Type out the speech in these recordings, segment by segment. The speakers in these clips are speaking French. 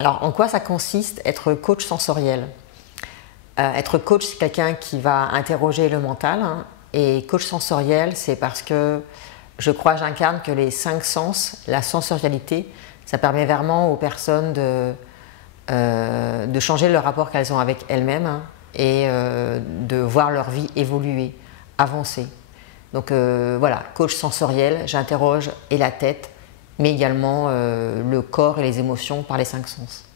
Alors, en quoi ça consiste être coach sensoriel? Être coach, c'est quelqu'un qui va interroger le mental, hein, et coach sensoriel, c'est parce que je crois, j'incarne que les 5 sens, la sensorialité, ça permet vraiment aux personnes de changer le rapport qu'elles ont avec elles-mêmes, hein, et de voir leur vie évoluer, avancer. Donc voilà, coach sensoriel, j'interroge et la tête, mais également le corps et les émotions par les 5 sens.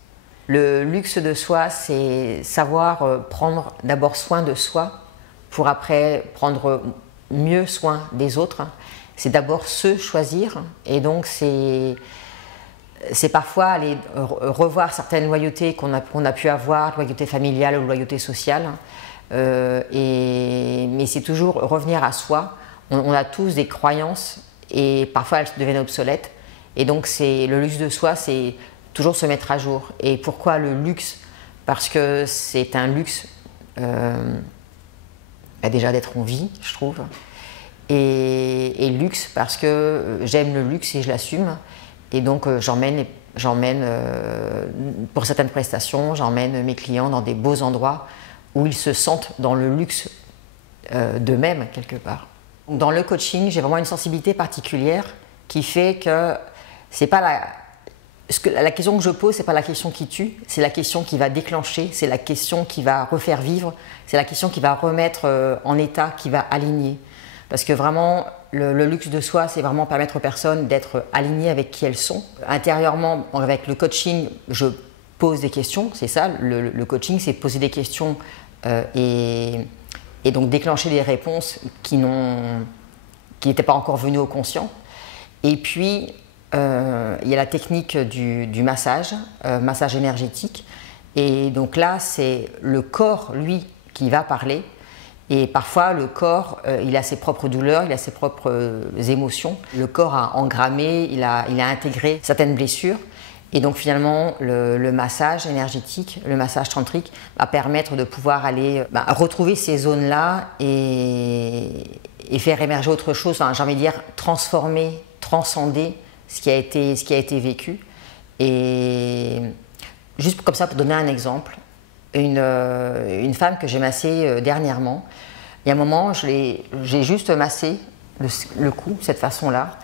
Le luxe de soi, c'est savoir prendre d'abord soin de soi pour après prendre mieux soin des autres. C'est d'abord se choisir, et donc c'est parfois aller revoir certaines loyautés qu'on a pu avoir, loyauté familiale ou loyauté sociale, mais c'est toujours revenir à soi. On a tous des croyances et parfois elles deviennent obsolètes, et donc le luxe de soi, c'est toujours se mettre à jour. Et pourquoi le luxe? Parce que c'est un luxe déjà d'être en vie, je trouve, et luxe parce que j'aime le luxe et je l'assume, et donc j'emmène pour certaines prestations, j'emmène mes clients dans des beaux endroits où ils se sentent dans le luxe d'eux-mêmes quelque part. Dans le coaching, j'ai vraiment une sensibilité particulière qui fait que c'est pas la question que je pose, c'est pas la question qui tue, c'est la question qui va déclencher, c'est la question qui va refaire vivre, c'est la question qui va remettre en état, qui va aligner. Parce que vraiment, le luxe de soi, c'est vraiment permettre aux personnes d'être alignées avec qui elles sont. Intérieurement, avec le coaching, je pose des questions, c'est ça, le coaching, c'est poser des questions et donc déclencher des réponses qui n'étaient pas encore venues au conscient. Et puis, il y a la technique du massage, massage énergétique. Et donc là, c'est le corps, lui, qui va parler. Et parfois, le corps, il a ses propres douleurs, il a ses propres émotions. Le corps a engrammé, il a intégré certaines blessures. Et donc finalement, le massage énergétique, le massage tantrique, va permettre de pouvoir aller retrouver ces zones-là et faire émerger autre chose. Enfin, j'ai envie de dire transformer, transcender ce qui a été vécu. Et juste comme ça, pour donner un exemple, une femme que j'ai massée dernièrement, il y a un moment, j'ai juste massé le cou, de cette façon-là,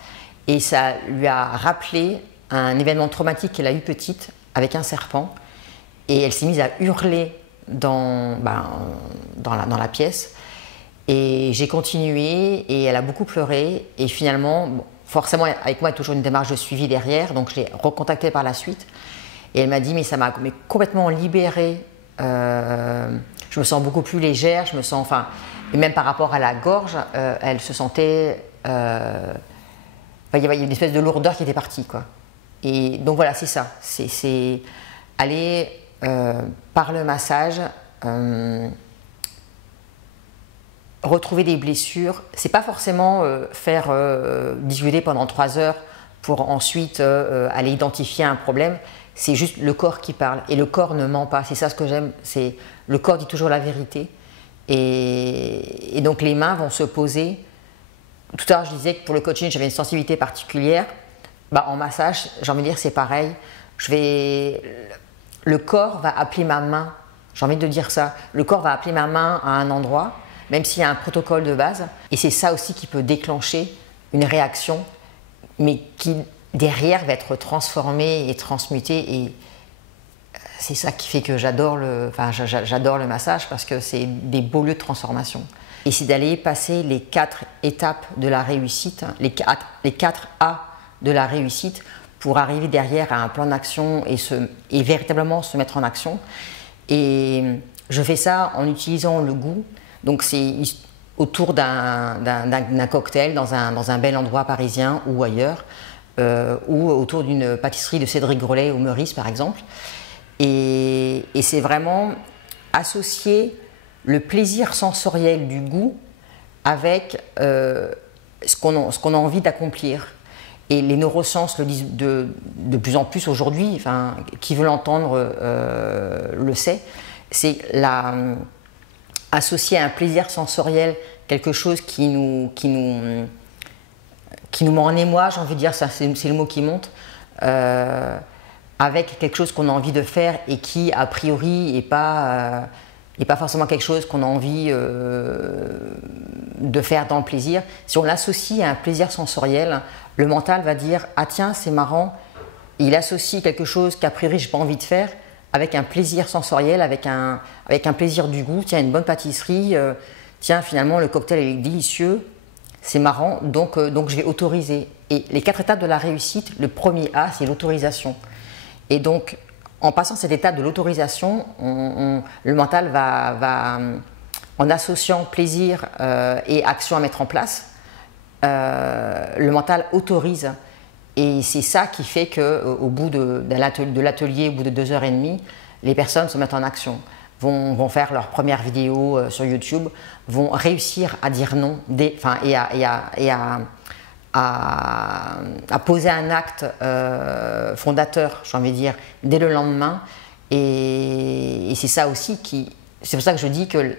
et ça lui a rappelé un événement traumatique qu'elle a eu petite avec un serpent, et elle s'est mise à hurler dans la pièce, et j'ai continué, et elle a beaucoup pleuré, et finalement, bon, forcément avec moi il y a toujours une démarche de suivi derrière, donc je l'ai recontactée par la suite, et elle m'a dit mais ça m'a complètement libérée, je me sens beaucoup plus légère, je me sens, enfin, et même par rapport à la gorge, elle se sentait, il y avait une espèce de lourdeur qui était partie, quoi. Et donc voilà, c'est ça, c'est aller par le massage retrouver des blessures. C'est pas forcément faire discuter pendant 3 heures pour ensuite aller identifier un problème. C'est juste le corps qui parle, et le corps ne ment pas. C'est ça ce que j'aime, c'est le corps dit toujours la vérité, et donc les mains vont se poser. Tout à l'heure je disais que pour le coaching j'avais une sensibilité particulière. En massage, j'ai envie de dire c'est pareil. Le corps va appeler ma main, j'ai envie de dire ça. Le corps va appeler ma main à un endroit, même s'il y a un protocole de base, et c'est ça aussi qui peut déclencher une réaction, mais qui derrière va être transformée et transmutée, et c'est ça qui fait que j'adore le massage, parce que c'est des beaux lieux de transformation. Et c'est d'aller passer les 4 étapes de la réussite, les 4 A de la réussite, pour arriver derrière à un plan d'action et véritablement se mettre en action. Et je fais ça en utilisant le goût. Donc c'est autour d'un cocktail dans un bel endroit parisien ou ailleurs, ou autour d'une pâtisserie de Cédric Grolet au Meurice par exemple. Et c'est vraiment associer le plaisir sensoriel du goût avec ce qu'on a envie d'accomplir. Et les neurosciences le disent de plus en plus aujourd'hui, enfin, qui veut l'entendre le sait, c'est associer à un plaisir sensoriel quelque chose qui nous met en émoi, j'ai envie de dire, c'est le mot qui monte, avec quelque chose qu'on a envie de faire et qui, a priori, n'est pas forcément quelque chose qu'on a envie de faire dans le plaisir. Si on l'associe à un plaisir sensoriel, le mental va dire « Ah tiens, c'est marrant », il associe quelque chose qu'a priori je n'ai pas envie de faire avec un plaisir sensoriel, avec un plaisir du goût. Tiens, une bonne pâtisserie, tiens, finalement, le cocktail est délicieux, c'est marrant, donc je vais autoriser. Et les 4 étapes de la réussite, le premier A, c'est l'autorisation. Et donc, en passant cette étape de l'autorisation, le mental va, en associant plaisir et action à mettre en place, le mental autorise. Et c'est ça qui fait qu'au bout de l'atelier, au bout de 2h30, les personnes se mettent en action, vont faire leur première vidéo sur YouTube, vont réussir à dire non et à poser un acte fondateur, j'ai envie de dire, dès le lendemain. Et c'est ça aussi c'est pour ça que je dis que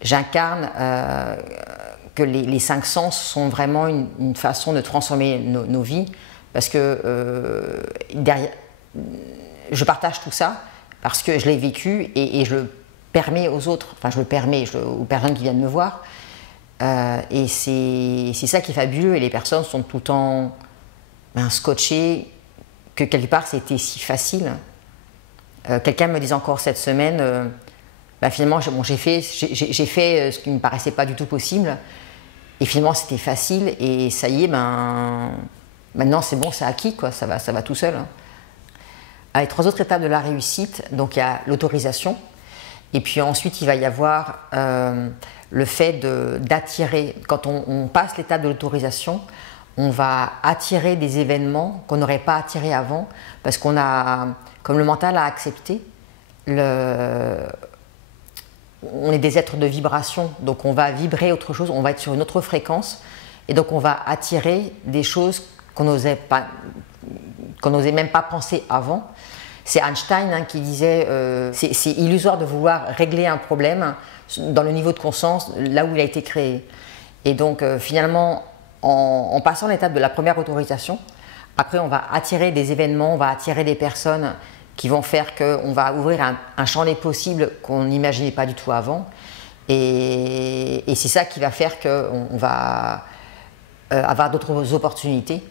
j'incarne que les 5 sens sont vraiment une façon de transformer nos vies, parce que derrière, je partage tout ça parce que je l'ai vécu et je le permets aux autres, enfin je le permets aux personnes qui viennent me voir. Et c'est ça qui est fabuleux, et les personnes sont tout le temps scotchées que quelque part c'était si facile. Quelqu'un me disait encore cette semaine, finalement j'ai fait ce qui ne me paraissait pas du tout possible, et finalement c'était facile, et ça y est, maintenant c'est bon, c'est acquis, quoi, ça va tout seul. Les 3 autres étapes de la réussite, donc il y a l'autorisation, et puis ensuite il va y avoir le fait d'attirer. Quand on passe l'étape de l'autorisation, on va attirer des événements qu'on n'aurait pas attirés avant, parce qu'on a, comme le mental a accepté, on est des êtres de vibration, donc on va vibrer autre chose, on va être sur une autre fréquence, et donc on va attirer des choses qu'on n'osait même pas penser avant. C'est Einstein qui disait c'est illusoire de vouloir régler un problème dans le niveau de conscience là où il a été créé. Et donc finalement, en passant l'étape de la première autorisation, après on va attirer des événements, on va attirer des personnes qui vont faire qu'on va ouvrir un champ des possibles qu'on n'imaginait pas du tout avant. Et c'est ça qui va faire qu'on va avoir d'autres opportunités.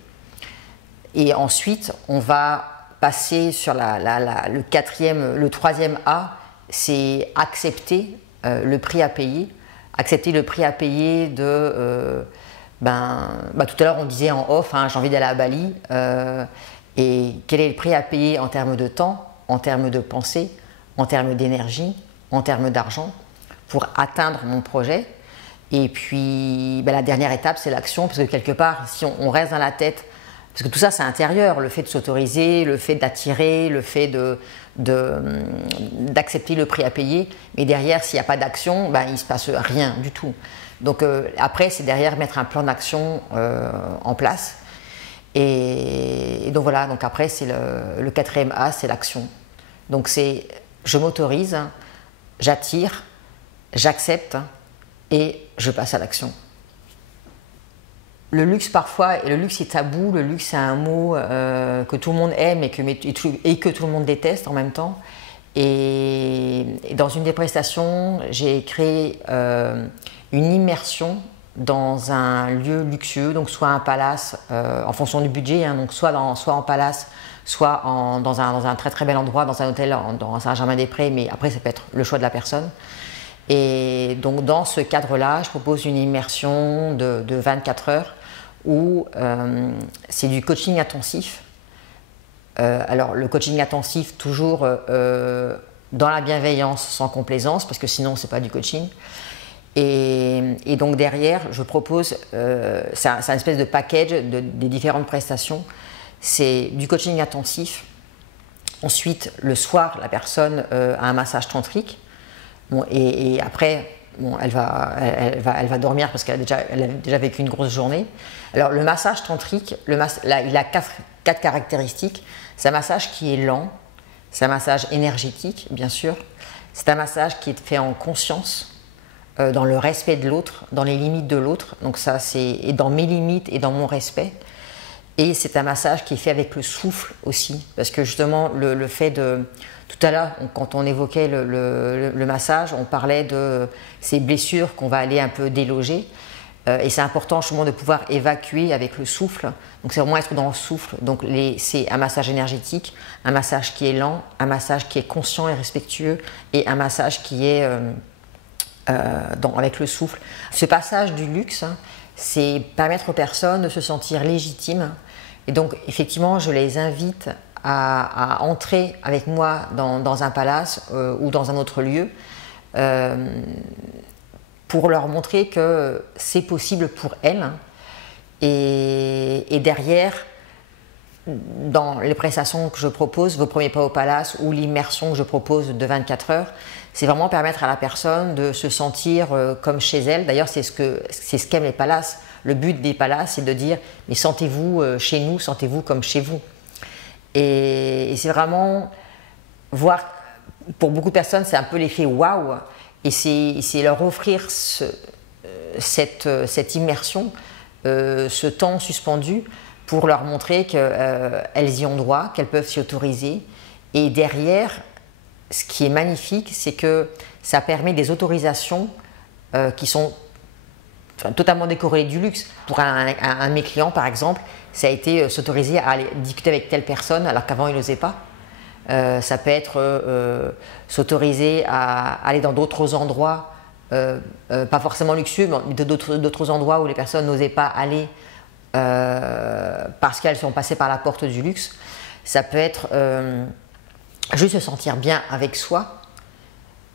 Et ensuite, on va passer sur le troisième A, c'est accepter le prix à payer. Accepter le prix à payer de... tout à l'heure, on disait en off, j'ai envie d'aller à Bali. Et quel est le prix à payer en termes de temps, en termes de pensée, en termes d'énergie, en termes d'argent, pour atteindre mon projet. Et puis la dernière étape, c'est l'action, parce que quelque part, si on reste dans la tête, parce que tout ça c'est intérieur, le fait de s'autoriser, le fait d'attirer, le fait d'accepter le prix à payer, mais derrière, s'il n'y a pas d'action, il ne se passe rien du tout. Donc après, c'est derrière mettre un plan d'action en place. Et donc voilà, donc après c'est le 4e A, c'est l'action. Donc c'est je m'autorise, j'attire, j'accepte et je passe à l'action. Le luxe parfois, et le luxe est tabou, le luxe c'est un mot que tout le monde aime et que tout le monde déteste en même temps. Et dans une des prestations, j'ai créé une immersion dans un lieu luxueux, donc soit un palace en fonction du budget, donc soit en palace, soit dans un très très bel endroit, dans un hôtel dans Saint-Germain-des-Prés, mais après ça peut être le choix de la personne. Et donc dans ce cadre-là, je propose une immersion de 24 heures où c'est du coaching intensif. Alors le coaching intensif toujours dans la bienveillance, sans complaisance, parce que sinon c'est pas du coaching. Et donc derrière, je propose, c'est un espèce de package des différentes prestations. C'est du coaching intensif. Ensuite, le soir, la personne a un massage tantrique. Bon, et après, elle va dormir parce qu'elle a déjà vécu une grosse journée. Alors le massage tantrique, il a quatre caractéristiques. C'est un massage qui est lent, c'est un massage énergétique, bien sûr. C'est un massage qui est fait en conscience, dans le respect de l'autre, dans les limites de l'autre. Donc ça, c'est dans mes limites et dans mon respect. Et c'est un massage qui est fait avec le souffle aussi, parce que justement le fait de... Tout à l'heure, quand on évoquait le massage, on parlait de ces blessures qu'on va aller un peu déloger. Et c'est important justement de pouvoir évacuer avec le souffle. Donc c'est vraiment être dans le souffle. Donc c'est un massage énergétique, un massage qui est lent, un massage qui est conscient et respectueux, et un massage qui est avec le souffle. Ce passage du luxe, c'est permettre aux personnes de se sentir légitimes. Et donc effectivement, je les invite à entrer avec moi dans un palace ou dans un autre lieu pour leur montrer que c'est possible pour elles. Et derrière, dans les prestations que je propose, vos premiers pas au palace ou l'immersion que je propose de 24 heures, c'est vraiment permettre à la personne de se sentir comme chez elle. D'ailleurs, c'est ce qu'aiment les palaces. Le but des palaces, c'est de dire « mais sentez-vous chez nous, sentez-vous comme chez vous ». Et c'est vraiment voir, pour beaucoup de personnes, c'est un peu l'effet waouh, et c'est leur offrir cette immersion, ce temps suspendu, pour leur montrer qu'elles y ont droit, qu'elles peuvent s'y autoriser. Et derrière, ce qui est magnifique, c'est que ça permet des autorisations qui sont totalement décorrélées du luxe. Pour un de mes clients, par exemple, ça a été s'autoriser à aller discuter avec telle personne alors qu'avant il n'osait pas. Ça peut être s'autoriser à aller dans d'autres endroits, pas forcément luxueux, mais d'autres endroits où les personnes n'osaient pas aller parce qu'elles sont passées par la porte du luxe. Ça peut être juste se sentir bien avec soi.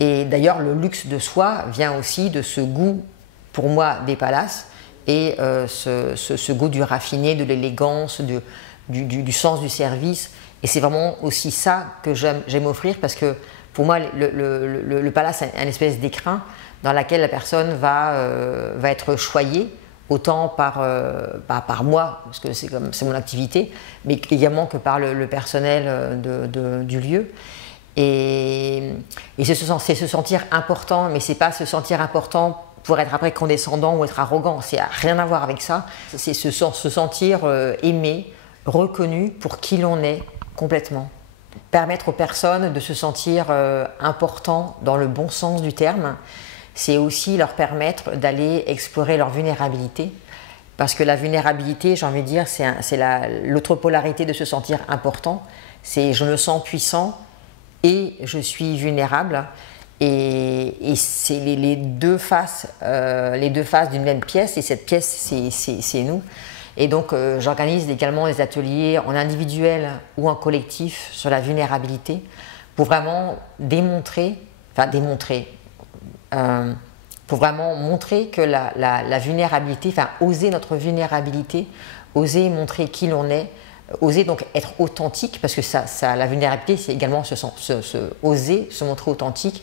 Et d'ailleurs, le luxe de soi vient aussi de ce goût, pour moi, des palaces, et ce goût du raffiné, de l'élégance, du sens du service. Et c'est vraiment aussi ça que j'aime offrir, parce que pour moi, le palace est une espèce d'écrin dans laquelle la personne va être choyée, autant par moi, parce que c'est mon activité, mais également que par le personnel du lieu. Et c'est se sentir important, mais c'est pas se sentir important pour être après condescendant ou être arrogant, c'est rien à voir avec ça. C'est se sentir aimé, reconnu pour qui l'on est complètement. Permettre aux personnes de se sentir importants dans le bon sens du terme, c'est aussi leur permettre d'aller explorer leur vulnérabilité. Parce que la vulnérabilité, j'ai envie de dire, c'est l'autre polarité de se sentir important. C'est je me sens puissant et je suis vulnérable. Et c'est les deux faces d'une même pièce, et cette pièce, c'est nous. Et donc, j'organise également des ateliers en individuel ou en collectif sur la vulnérabilité pour vraiment pour vraiment montrer que la vulnérabilité, oser notre vulnérabilité, oser montrer qui l'on est, oser donc être authentique, parce que la vulnérabilité, c'est également oser se montrer authentique.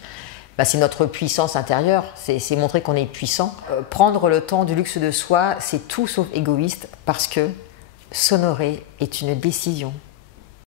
C'est notre puissance intérieure, c'est montrer qu'on est puissant. Prendre le temps du luxe de soi, c'est tout sauf égoïste, parce que s'honorer est une décision.